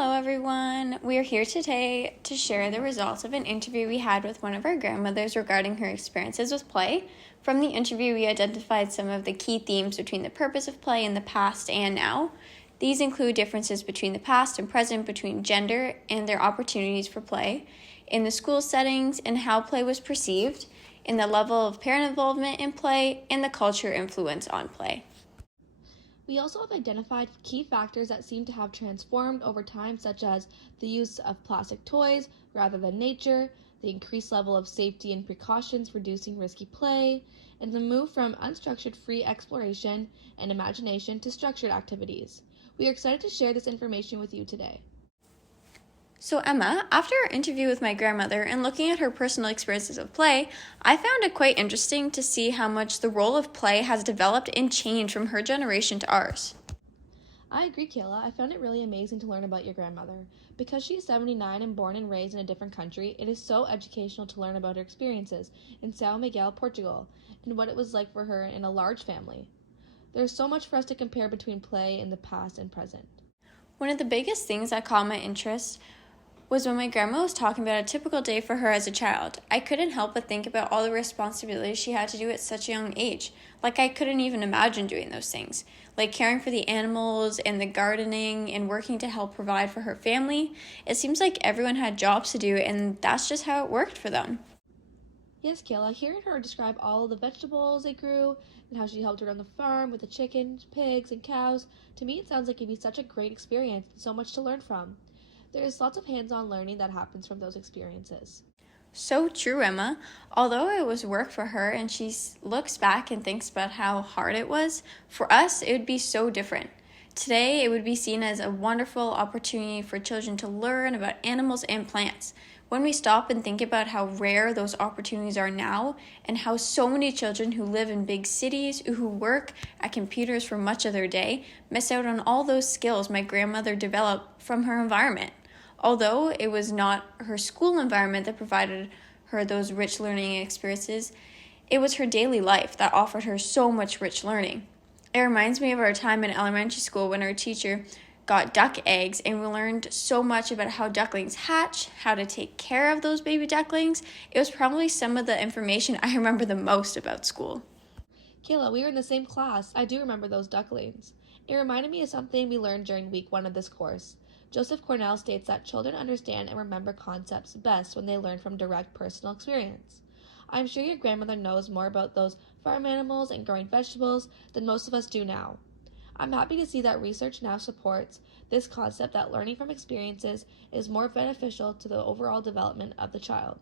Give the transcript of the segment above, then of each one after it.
Hello everyone! We are here today to share the results of an interview we had with one of our grandmothers regarding her experiences with play. From the interview, we identified some of the key themes between the purpose of play in the past and now. These include differences between the past and present, between gender and their opportunities for play, in the school settings and how play was perceived, in the level of parent involvement in play, and the culture influence on play. We also have identified key factors that seem to have transformed over time, such as the use of plastic toys rather than nature, the increased level of safety and precautions reducing risky play, and the move from unstructured free exploration and imagination to structured activities. We are excited to share this information with you today. So Emma, after our interview with my grandmother and looking at her personal experiences of play, I found it quite interesting to see how much the role of play has developed and changed from her generation to ours. I agree, Kayla. I found it really amazing to learn about your grandmother. Because she is 79 and born and raised in a different country, it is so educational to learn about her experiences in São Miguel, Portugal, and what it was like for her in a large family. There's so much for us to compare between play in the past and present. One of the biggest things that caught my interest was when my grandma was talking about a typical day for her as a child. I couldn't help but think about all the responsibilities she had to do at such a young age. Like, I couldn't even imagine doing those things. Like caring for the animals and the gardening and working to help provide for her family. It seems like everyone had jobs to do, and that's just how it worked for them. Yes, Kayla, hearing her describe all of the vegetables they grew and how she helped around the farm with the chickens, pigs, and cows, to me it sounds like it'd be such a great experience and so much to learn from. There is lots of hands-on learning that happens from those experiences. So true, Emma. Although it was work for her and she looks back and thinks about how hard it was, for us it would be so different. Today it would be seen as a wonderful opportunity for children to learn about animals and plants. When we stop and think about how rare those opportunities are now and how so many children who live in big cities, who work at computers for much of their day, miss out on all those skills my grandmother developed from her environment. Although it was not her school environment that provided her those rich learning experiences, it was her daily life that offered her so much rich learning. It reminds me of our time in elementary school when our teacher got duck eggs and we learned so much about how ducklings hatch, how to take care of those baby ducklings. It was probably some of the information I remember the most about school. Kayla, we were in the same class. I do remember those ducklings. It reminded me of something we learned during week 1 of this course. Joseph Cornell states that children understand and remember concepts best when they learn from direct personal experience. I'm sure your grandmother knows more about those farm animals and growing vegetables than most of us do now. I'm happy to see that research now supports this concept that learning from experiences is more beneficial to the overall development of the child.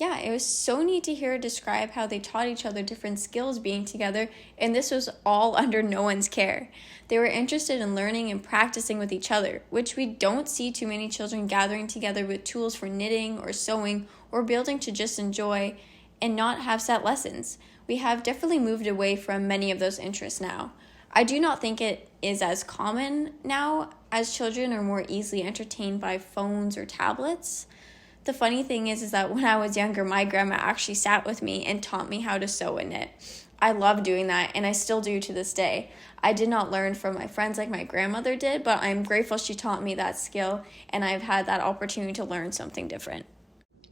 Yeah, it was so neat to hear her describe how they taught each other different skills being together, and this was all under no one's care. They were interested in learning and practicing with each other, which we don't see too many children gathering together with tools for knitting or sewing or building to just enjoy and not have set lessons. We have definitely moved away from many of those interests now. I do not think it is as common now, as children are more easily entertained by phones or tablets. The funny thing is that when I was younger, my grandma actually sat with me and taught me how to sew and knit. I love doing that, and I still do to this day. I did not learn from my friends like my grandmother did, but I'm grateful she taught me that skill, and I've had that opportunity to learn something different.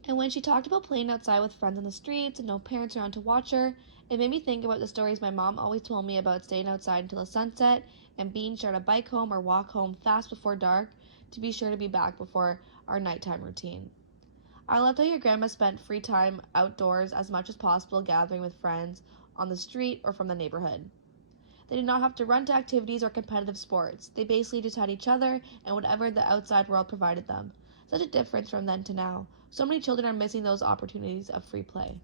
And when she talked about playing outside with friends on the streets and no parents around to watch her, it made me think about the stories my mom always told me about staying outside until the sunset and being sure to bike home or walk home fast before dark to be sure to be back before our nighttime routine. I loved how your grandma spent free time outdoors as much as possible, gathering with friends on the street or from the neighborhood. They did not have to run to activities or competitive sports. They basically just had each other and whatever the outside world provided them. Such a difference from then to now. So many children are missing those opportunities of free play.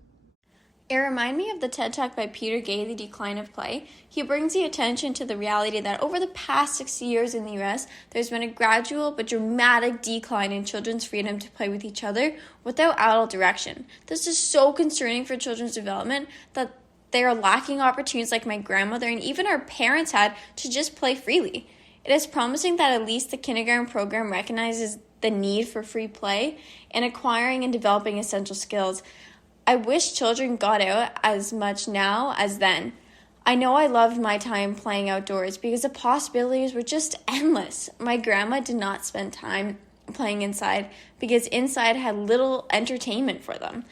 It reminded me of the TED Talk by Peter Gay, The Decline of Play. He brings the attention to the reality that over the past 60 years in the U.S., there's been a gradual but dramatic decline in children's freedom to play with each other without adult direction. This is so concerning for children's development that they are lacking opportunities like my grandmother and even our parents had to just play freely. It is promising that at least the kindergarten program recognizes the need for free play and acquiring and developing essential skills. I wish children got out as much now as then. I know I loved my time playing outdoors because the possibilities were just endless. My grandma did not spend time playing inside because inside had little entertainment for them.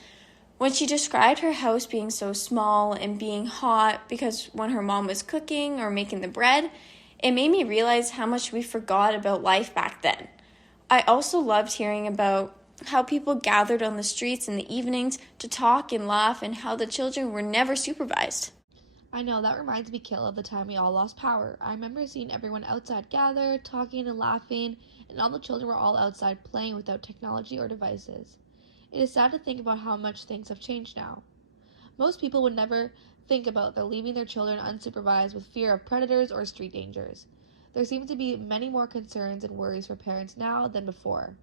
When she described her house being so small and being hot because when her mom was cooking or making the bread, it made me realize how much we forgot about life back then. I also loved hearing about how people gathered on the streets in the evenings to talk and laugh and how the children were never supervised. I know, that reminds me, Kill, of the time we all lost power. I remember seeing everyone outside gather, talking and laughing, and all the children were all outside playing without technology or devices. It is sad to think about how much things have changed now. Most people would never think about leaving their children unsupervised with fear of predators or street dangers. There seems to be many more concerns and worries for parents now than before.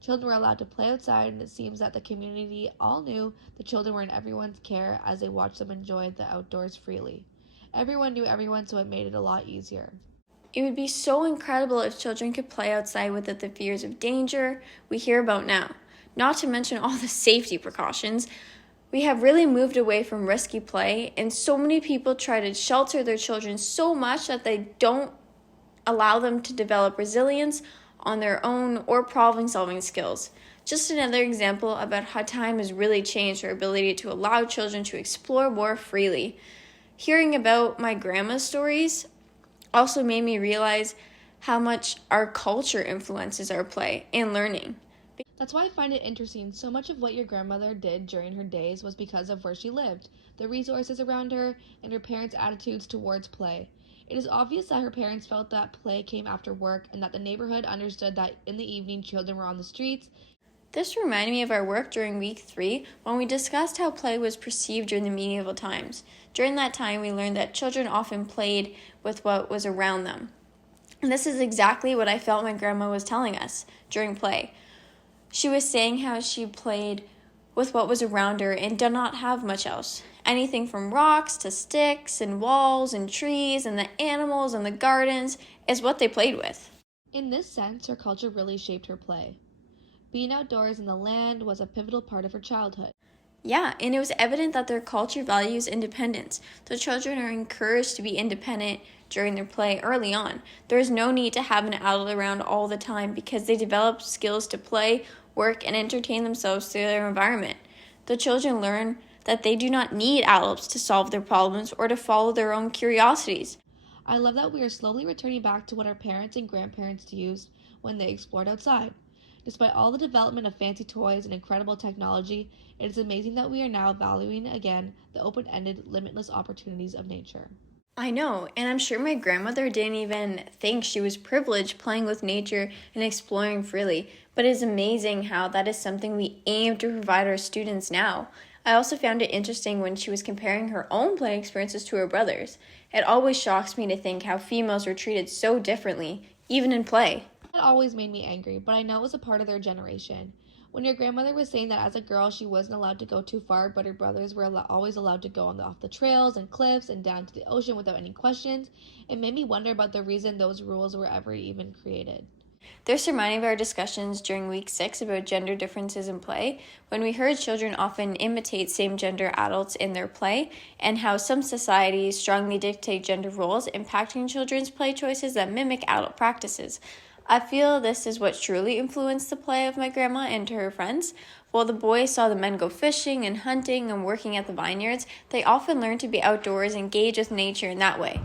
Children were allowed to play outside, and it seems that the community all knew the children were in everyone's care as they watched them enjoy the outdoors freely. Everyone knew everyone, so it made it a lot easier. It would be so incredible if children could play outside without the fears of danger we hear about now, not to mention all the safety precautions. We have really moved away from risky play, and so many people try to shelter their children so much that they don't allow them to develop resilience on their own or problem-solving skills. Just another example about how time has really changed our ability to allow children to explore more freely. Hearing about my grandma's stories also made me realize how much our culture influences our play and learning. That's why I find it interesting. So much of what your grandmother did during her days was because of where she lived, the resources around her, and her parents' attitudes towards play. It is obvious that her parents felt that play came after work and that the neighborhood understood that in the evening children were on the streets. This reminded me of our work during week 3 when we discussed how play was perceived during the medieval times. During that time, we learned that children often played with what was around them. And this is exactly what I felt my grandma was telling us during play. She was saying how she played with what was around her and did not have much else. Anything from rocks to sticks and walls and trees and the animals and the gardens is what they played with. In this sense, her culture really shaped her play. Being outdoors in the land was a pivotal part of her childhood. Yeah, and it was evident that their culture values independence. The children are encouraged to be independent during their play early on. There is no need to have an adult around all the time because they develop skills to play, work, and entertain themselves through their environment. The children learn that they do not need adults to solve their problems or to follow their own curiosities. I love that we are slowly returning back to what our parents and grandparents used when they explored outside. Despite all the development of fancy toys and incredible technology, it is amazing that we are now valuing again the open-ended, limitless opportunities of nature. I know, and I'm sure my grandmother didn't even think she was privileged playing with nature and exploring freely, but it's amazing how that is something we aim to provide our students now. I also found it interesting when she was comparing her own play experiences to her brother's. It always shocks me to think how females were treated so differently, even in play. That always made me angry, but I know it was a part of their generation. When your grandmother was saying that as a girl she wasn't allowed to go too far, but her brothers were always allowed to go off the trails and cliffs and down to the ocean without any questions, it made me wonder about the reason those rules were ever even created. This reminded me of our discussions during week 6 about gender differences in play, when we heard children often imitate same-gender adults in their play, and how some societies strongly dictate gender roles, impacting children's play choices that mimic adult practices. I feel this is what truly influenced the play of my grandma and her friends. While the boys saw the men go fishing and hunting and working at the vineyards, they often learned to be outdoors and engage with nature in that way.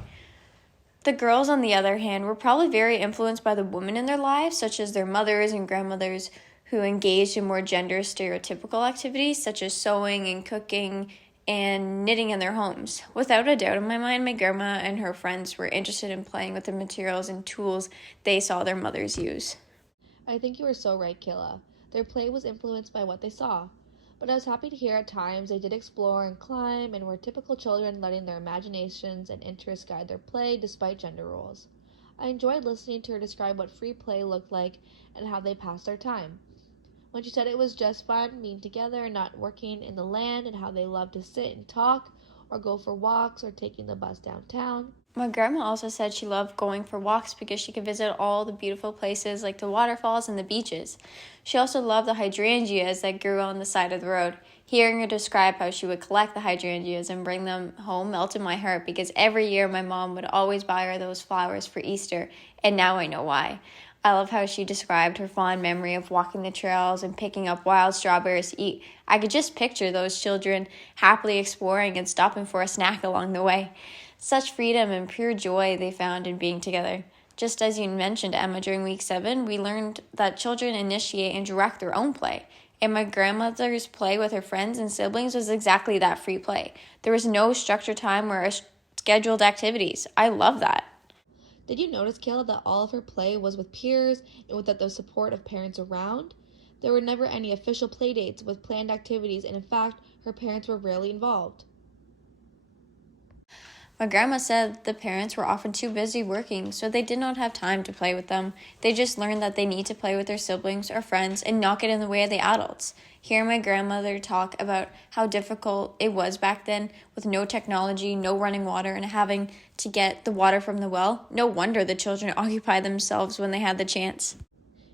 The girls, on the other hand, were probably very influenced by the women in their lives, such as their mothers and grandmothers, who engaged in more gender stereotypical activities, such as sewing and cooking and knitting in their homes. Without a doubt in my mind, my grandma and her friends were interested in playing with the materials and tools they saw their mothers use. I think you are so right, Kayla. Their play was influenced by what they saw. But I was happy to hear at times they did explore and climb and were typical children letting their imaginations and interests guide their play despite gender roles. I enjoyed listening to her describe what free play looked like and how they passed their time. When she said it was just fun being together and not working in the land, and how they loved to sit and talk or go for walks or taking the bus downtown. My grandma also said she loved going for walks because she could visit all the beautiful places like the waterfalls and the beaches. She also loved the hydrangeas that grew on the side of the road. Hearing her describe how she would collect the hydrangeas and bring them home melted my heart because every year my mom would always buy her those flowers for Easter, and now I know why. I love how she described her fond memory of walking the trails and picking up wild strawberries to eat. I could just picture those children happily exploring and stopping for a snack along the way. Such freedom and pure joy they found in being together. Just as you mentioned, Emma, during week 7, we learned that children initiate and direct their own play. And my grandmother's play with her friends and siblings was exactly that, free play. There was no structured time or scheduled activities. I love that. Did you notice, Kayla, that all of her play was with peers and without the support of parents around? There were never any official play dates with planned activities, and in fact, her parents were rarely involved. My grandma said the parents were often too busy working, so they did not have time to play with them. They just learned that they need to play with their siblings or friends and not get in the way of the adults. Hearing my grandmother talk about how difficult it was back then with no technology, no running water, and having to get the water from the well, no wonder the children occupied themselves when they had the chance.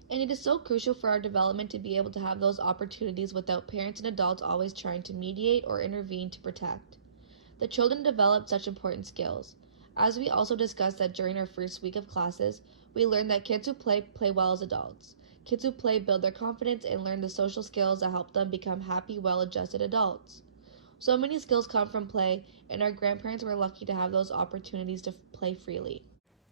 And it is so crucial for our development to be able to have those opportunities without parents and adults always trying to mediate or intervene to protect. The children developed such important skills. As we also discussed that during our first week of classes, we learned that kids who play well as adults. Kids who play build their confidence and learn the social skills that help them become happy, well-adjusted adults. So many skills come from play, and our grandparents were lucky to have those opportunities to play freely.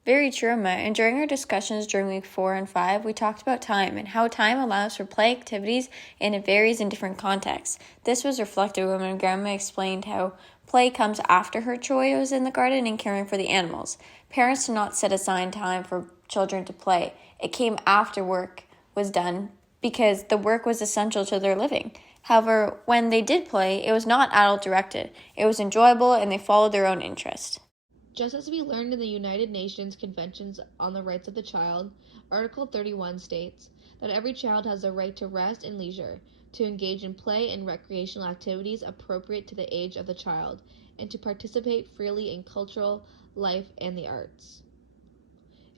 Very true, Emma. And during our discussions during week 4 and 5, we talked about time and how time allows for play activities and it varies in different contexts. This was reflected when my grandma explained how play comes after her chores in the garden and caring for the animals. Parents did not set aside time for children to play. It came after work was done because the work was essential to their living. However, when they did play, it was not adult directed. It was enjoyable and they followed their own interest. Just as we learned in the United Nations Conventions on the Rights of the Child, Article 31 states that every child has the right to rest and leisure, to engage in play and recreational activities appropriate to the age of the child, and to participate freely in cultural life and the arts.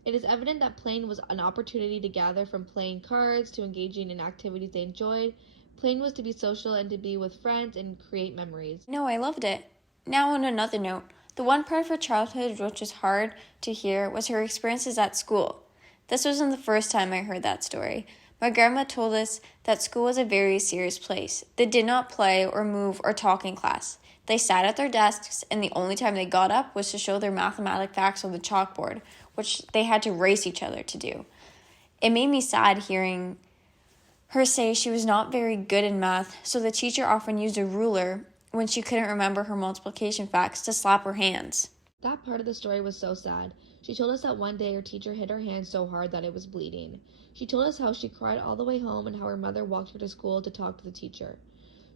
It is evident that playing was an opportunity to gather from playing cards to engaging in activities they enjoyed. Playing was to be social and to be with friends and create memories. No, I loved it. Now, on another note, the one part of her childhood which was hard to hear was her experiences at school. This wasn't the first time I heard that story. My grandma told us that school was a very serious place. They did not play or move or talk in class. They sat at their desks, and the only time they got up was to show their mathematic facts on the chalkboard, which they had to race each other to do. It made me sad hearing her say she was not very good in math, so the teacher often used a ruler when she couldn't remember her multiplication facts to slap her hands. That part of the story was so sad. She told us that one day her teacher hit her hand so hard that it was bleeding. She told us how she cried all the way home and how her mother walked her to school to talk to the teacher.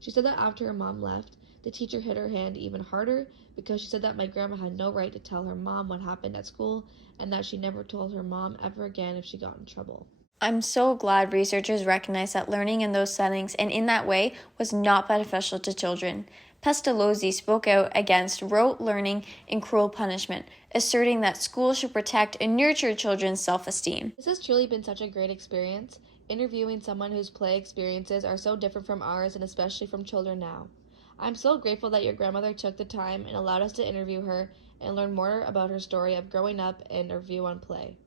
She said that after her mom left, the teacher hit her hand even harder because she said that my grandma had no right to tell her mom what happened at school and that she never told her mom ever again if she got in trouble. I'm so glad researchers recognize that learning in those settings and in that way was not beneficial to children. Pestalozzi spoke out against rote learning and cruel punishment, asserting that schools should protect and nurture children's self-esteem. This has truly been such a great experience, interviewing someone whose play experiences are so different from ours and especially from children now. I'm so grateful that your grandmother took the time and allowed us to interview her and learn more about her story of growing up and her view on play.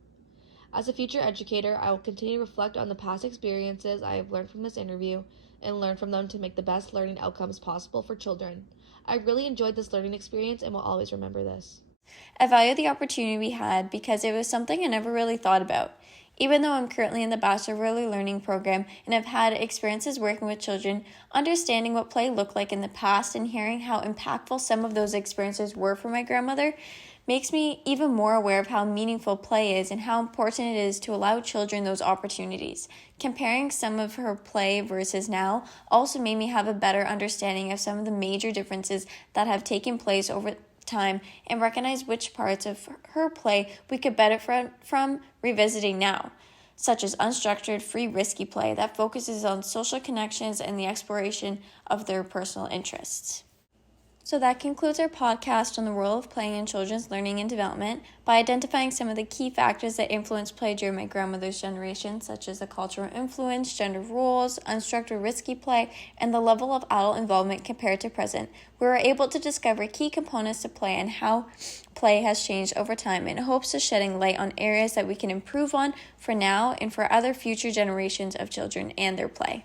As a future educator, I will continue to reflect on the past experiences I have learned from this interview and learn from them to make the best learning outcomes possible for children. I really enjoyed this learning experience and will always remember this. I value the opportunity we had because it was something I never really thought about. Even though I'm currently in the Bachelor of Early Learning program and have had experiences working with children, understanding what play looked like in the past and hearing how impactful some of those experiences were for my grandmother makes me even more aware of how meaningful play is and how important it is to allow children those opportunities. Comparing some of her play versus now also made me have a better understanding of some of the major differences that have taken place over time and recognize which parts of her play we could benefit from revisiting now, such as unstructured, free, risky play that focuses on social connections and the exploration of their personal interests. So that concludes our podcast on the role of play in children's learning and development by identifying some of the key factors that influenced play during my grandmother's generation, such as the cultural influence, gender roles, unstructured risky play, and the level of adult involvement compared to present. We were able to discover key components to play and how play has changed over time in hopes of shedding light on areas that we can improve on for now and for other future generations of children and their play.